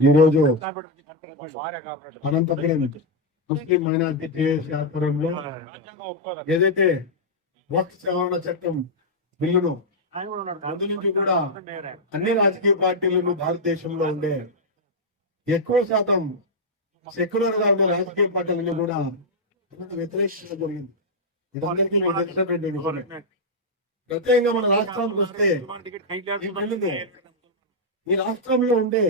ఈరోజు అనంతపురం ముస్లిం minority JAC ఆధ్వర్యంలో ఏదైతే వక్ఫ్ సవరణ చట్టం బిల్లును ముందు నుంచి కూడా అన్ని రాజకీయ పార్టీలను భారతదేశంలో ఉండే ఎక్కువ శాతం సెక్యులర్ గా ఉండే రాజకీయ పార్టీలన్నీ కూడా వ్యతిరేకించడం జరిగింది. ఇదందరికీ మీకు తెలిసినటువంటి విషయం. ప్రత్యేకంగా మన రాష్ట్రానికి వస్తే ఈ రాష్ట్రంలో ఉండే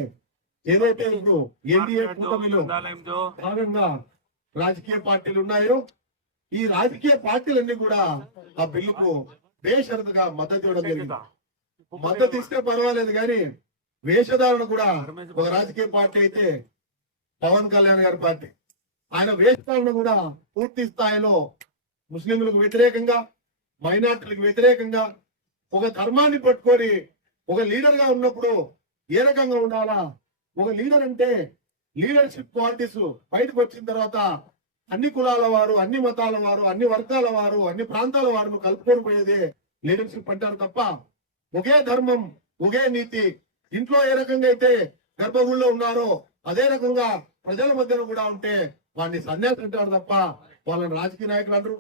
ఏదైతే ఇప్పుడు ఎన్డీఏ కూటమిలో భాగంగా రాజకీయ పార్టీలు ఉన్నాయో ఈ రాజకీయ పార్టీలన్నీ కూడా ఆ బిల్లుకు బేషరతుగా మద్దతు ఇవ్వడం జరిగింది. మద్దతు ఇస్తే పర్వాలేదు కానీ వేషధారణ కూడా ఒక రాజకీయ పార్టీ అయితే పవన్ కళ్యాణ్ గారి పార్టీ, ఆయన వేషధారణ కూడా పూర్తి స్థాయిలో ముస్లింలకు వ్యతిరేకంగా, మైనార్టీలకు వ్యతిరేకంగా ఒక ధర్మాన్ని పట్టుకొని ఒక లీడర్ గా ఉన్నప్పుడు ఏ రకంగా ఉండాలా, ఒక లీడర్ అంటే లీడర్షిప్ క్వాలిటీస్ బయటకు వచ్చిన తర్వాత అన్ని కులాల వారు, అన్ని మతాల వారు, అన్ని వర్గాల వారు, అన్ని ప్రాంతాల వారు కలుపుకొని పోయేదే లీడర్షిప్ అంటారు తప్ప ఒకే ధర్మం, ఒకే నీతి, ఇంట్లో ఏ రకంగా అయితే గర్భగుడిలో ఉన్నారో అదే రకంగా ప్రజల మధ్యన కూడా ఉంటే వాడిని సన్యాసి అంటారు తప్ప వాళ్ళని రాజకీయ నాయకులు అంటారు.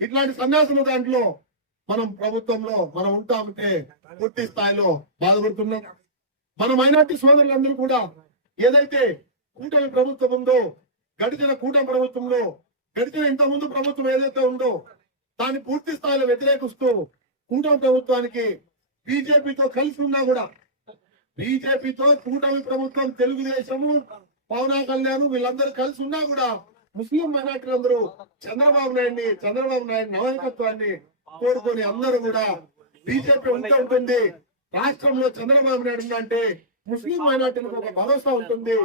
ఇట్లాంటి సన్యాసుల దాంట్లో మనం ప్రభుత్వంలో మనం ఉంటా ఉంటే పూర్తి స్థాయిలో బాధపడుతున్నాం. మన మైనార్టీ సోదరులందరూ కూడా ఏదైతే కూటమి ప్రభుత్వం ఉందో, గడిచిన కూటమి ప్రభుత్వంలో గడిచిన ఇంత ముందు ప్రభుత్వం ఏదైతే ఉందో దాన్ని పూర్తి స్థాయిలో వ్యతిరేకిస్తూ కూటమి ప్రభుత్వానికి బీజేపీతో కలిసి ఉన్నా కూడా, బీజేపీతో కూటమి ప్రభుత్వం, తెలుగుదేశము, పవన్ కళ్యాణ్ వీళ్ళందరూ కలిసి ఉన్నా కూడా ముస్లిం మైనార్టీలందరూ చంద్రబాబు నాయుడు నాయకత్వాన్ని కోరుకొని అందరూ కూడా బీజేపీ ఉంటే ఉంటుంది, రాష్ట్రంలో చంద్రబాబు నాయుడు ఉందంటే ముస్లిం మైనార్టీలకు ఒక భరోసా ఉంటుంది,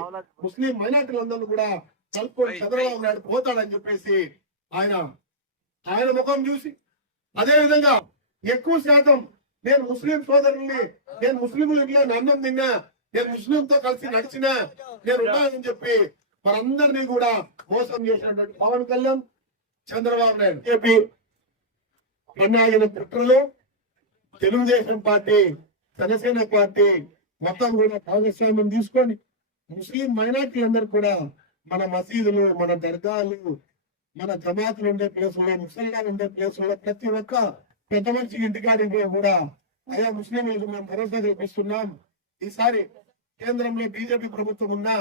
ముస్లిం మైనార్టీలందరూ కూడా కలుపుకొని చంద్రబాబు నాయుడు పోతాడని చెప్పేసి ఆయన ముఖం చూసి, అదే విధంగా ఎక్కువ శాతం నేను ముస్లిం సోదరుల్ని, నేను ముస్లింలు ఇంట్లో అన్నం తిన్నా, నేను ముస్లింతో కలిసి నడిచినా, నేను ఉన్నానని చెప్పి మనందరినీ కూడా మోసం చేసినటువంటి పవన్ కళ్యాణ్, చంద్రబాబు నాయుడు చెప్పి కొన్నాగిన కుట్రలో తెలుగుదేశం పార్టీ, జనసేన పార్టీ మొత్తం కూడా భాగస్వామ్యం తీసుకొని ముస్లిం మైనార్టీలందరూ కూడా మన మసీదులు, మన దర్గాలు, మన జమాతులు ఉండే ప్లేసుల్లో, ముసల్లాలు ఉండే ప్లేసుల్లో ప్రతి ఒక్క పెద్ద మనిషి ఇంటికాడికి కూడా అయా ముస్లింలకు మేము భరోసా కల్పిస్తున్నాం, ఈసారి కేంద్రంలో బీజేపీ ప్రభుత్వం ఉన్నా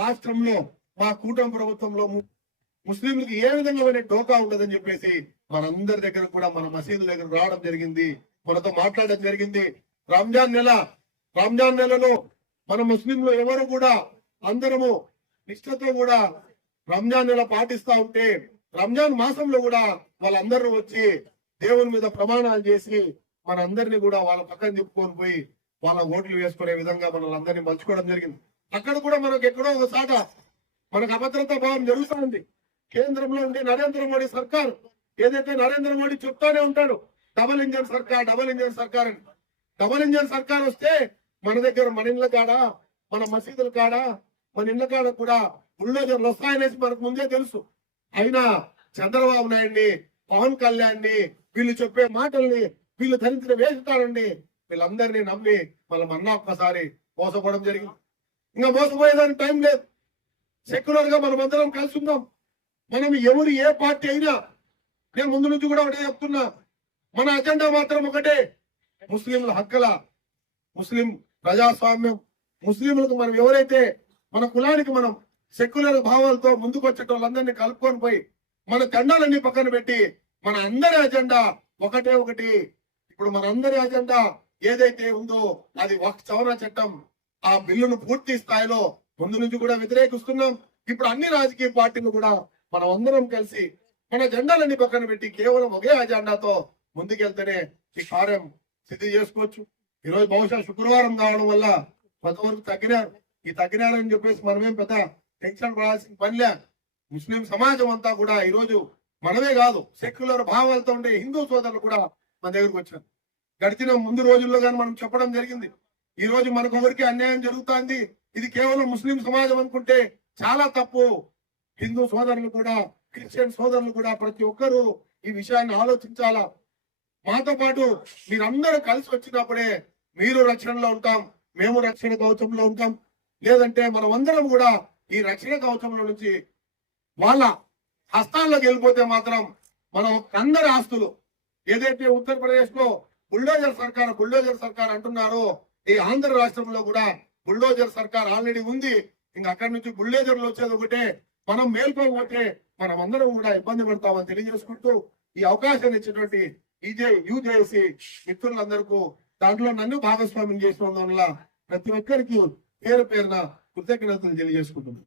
రాష్ట్రంలో మా కూటమి ప్రభుత్వంలో ముస్లింలకు ఏ విధంగా డోకా ఉండదని చెప్పేసి మనందరి దగ్గర కూడా మన మసీదుల దగ్గర రావడం జరిగింది, మనతో మాట్లాడడం జరిగింది. రంజాన్ నెలలో మన ముస్లింలు ఎవరు కూడా అందరము నిష్ఠతో కూడా రంజాన్ నెల పాటిస్తా ఉంటే రంజాన్ మాసంలో కూడా వాళ్ళందరూ వచ్చి దేవుని మీద ప్రమాణాలు చేసి మనందరినీ కూడా వాళ్ళ పక్కన తిప్పుకొని పోయి వాళ్ళ ఓట్లు వేసుకునే విధంగా మనల్ని మలుచుకోవడం జరిగింది. అక్కడ కూడా మనకు ఎక్కడో ఒకసాట మనకు అభద్రతా భావం జరుగుతూ ఉంది. కేంద్రంలో ఉండే నరేంద్ర మోడీ సర్కార్ ఏదైతే నరేంద్ర మోడీ చెప్తానే ఉంటాడు డబల్ ఇంజన్ సర్కార్ అని. డబల్ ఇంజన్ సర్కార్ వస్తే మన దగ్గర మన ఇళ్ళ కాడ, మన మసీదుల కాడ, మన ఇళ్ళ కాడ కూడా బుల్డోజర్లు వస్తాయనేసి మనకు ముందే తెలుసు. అయినా చంద్రబాబు నాయుడిని, పవన్ కళ్యాణ్ని, వీళ్ళు చెప్పే మాటల్ని, వీళ్ళు ధరించిన వేషాలండి, వీళ్ళందరినీ నమ్మి మనం అన్నా ఒక్కసారి మోసపోవడం జరిగింది. ఇంకా మోసపోయేదానికి టైం లేదు. సెక్యులర్ గా మనం అందరం కలిసి ఉందాం. మనం ఎవరు ఏ పార్టీ అయినా, నేను ముందు నుంచి కూడా ఒకటే చెప్తున్నా, మన అజెండా మాత్రం ఒకటే, ముస్లింల హక్కుల, ముస్లిం ప్రజాస్వామ్యం, ముస్లింలకు మనం ఎవరైతే మన కులానికి మనం సెక్యులర్ భావాలతో ముందుకు వచ్చే వాళ్ళందరినీ కలుపుకొని పోయి మన దండాలన్నీ పక్కన పెట్టి మన అందరి అజెండా ఒకటి. ఇప్పుడు మన అందరి అజెండా ఏదైతే ఉందో అది వక్ఫ్ సవరణ చట్టం. ఆ బిల్లును పూర్తి స్థాయిలో ముందు నుంచి కూడా వ్యతిరేకిస్తున్నాం. ఇప్పుడు అన్ని రాజకీయ పార్టీలు కూడా మనం అందరం కలిసి మన జెండాలన్నీ పక్కన పెట్టి కేవలం ఒకే అజెండాతో ముందుకెళ్తేనే ఈ కార్యం సిద్ధి చేసుకోవచ్చు. ఈరోజు బహుశా శుక్రవారం కావడం వల్ల కొంతవరకు తగ్గినారని చెప్పేసి మనమేం పెద్ద టెన్షన్ పడాల్సిన పనిలే. ముస్లిం సమాజం అంతా కూడా ఈరోజు మనమే కాదు, సెక్యులర్ భావాలతో ఉండే హిందూ సోదరులు కూడా మన దగ్గరకు వచ్చారు. గడిచిన ముందు రోజుల్లో కానీ మనం చెప్పడం జరిగింది, ఈ రోజు మనకు ఎవరికి అన్యాయం జరుగుతుంది, ఇది కేవలం ముస్లిం సమాజం అనుకుంటే చాలా తప్పు. హిందూ సోదరులు కూడా, క్రిస్టియన్ సోదరులు కూడా ప్రతి ఒక్కరూ ఈ విషయాన్ని ఆలోచించాలా. మాతో పాటు మీరందరూ కలిసి వచ్చినప్పుడే మీరు రక్షణలో ఉంటాం, మేము రక్షణ కవచంలో ఉంటాం, లేదంటే మనం అందరం కూడా ఈ రక్షణ కవచంలో నుంచి వాళ్ళ హస్తాల్లోకి వెళ్ళిపోతే మాత్రం మనం అందరి ఆస్తులు ఏదైతే ఉత్తరప్రదేశ్ లో బుల్డోజర్ సర్కార్ అంటున్నారో, ఈ ఆంధ్ర రాష్ట్రంలో కూడా బుల్డోజర్ సర్కార్ ఆల్రెడీ ఉంది. ఇంకా అక్కడి నుంచి బుల్డోజర్లు వచ్చేది ఒకటే. మనం మేల్కోకపోతే మనం అందరం కూడా ఇబ్బంది పడతామని తెలియజేసుకుంటూ ఈ అవకాశాన్ని ఇచ్చినటువంటి యూజేసి మిత్రులందరికీ, దాంట్లో నన్ను భాగస్వామ్యం చేసినందువల్ల ప్రతి ఒక్కరికి పేరు పేరున కృతజ్ఞతలు తెలియజేసుకుంటున్నాను.